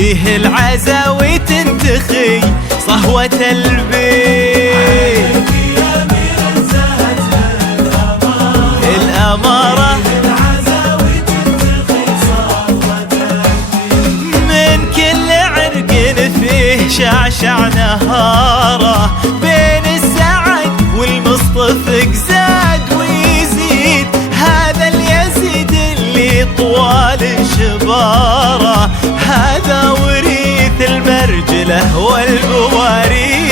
فيه العزاوي تنتخي صهوة البيت. الأمارة من كل عرق فيه شعشع نهاره، بين السعد والمصطفى زاد ويزيد، هذا اليزيد اللي طوال شباره، هذا وريث المرجله والبواريد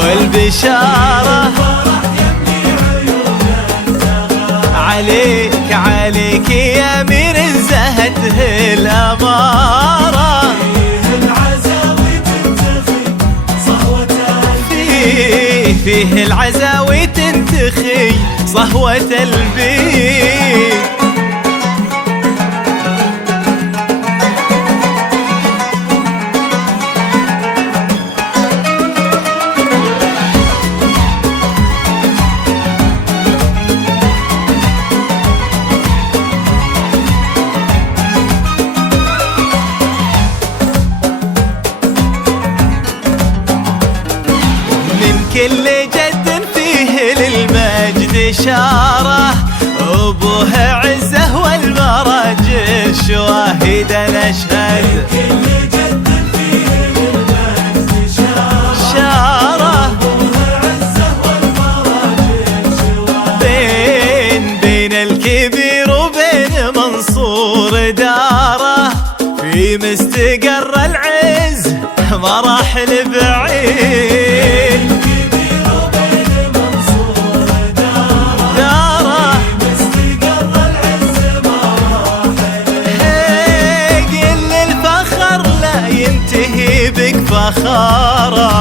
والبشاره. عليك عليك يا امير زهته الاماره، فيه العزاوي تنتخي صهوة البيت. كل جد فيه للمجد إشارة، أبوه عزه والمراجل شواهد الأشهد. كل جد فيه للمجد إشارة، أبوه عزه والمراجل شواهد. بين الكبير وبين منصور داره، في مستقر العز مراحل بعيد. فخاره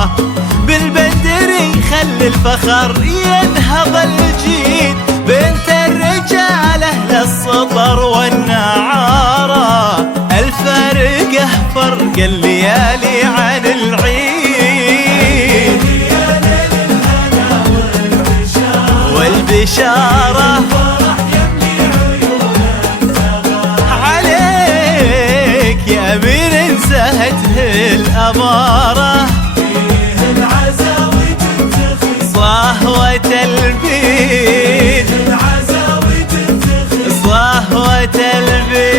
بالبندري خلي الفخر ينهض الجيد، بنت الرجال اهل السطر والنعاره، الفارقه فرق الليالي عن العيد. والبشاره عليك يا امير زهته الأمارة، فيه العزاوي تنتخي صهوة البيت. العزاوي تنتخي صهوة البيت.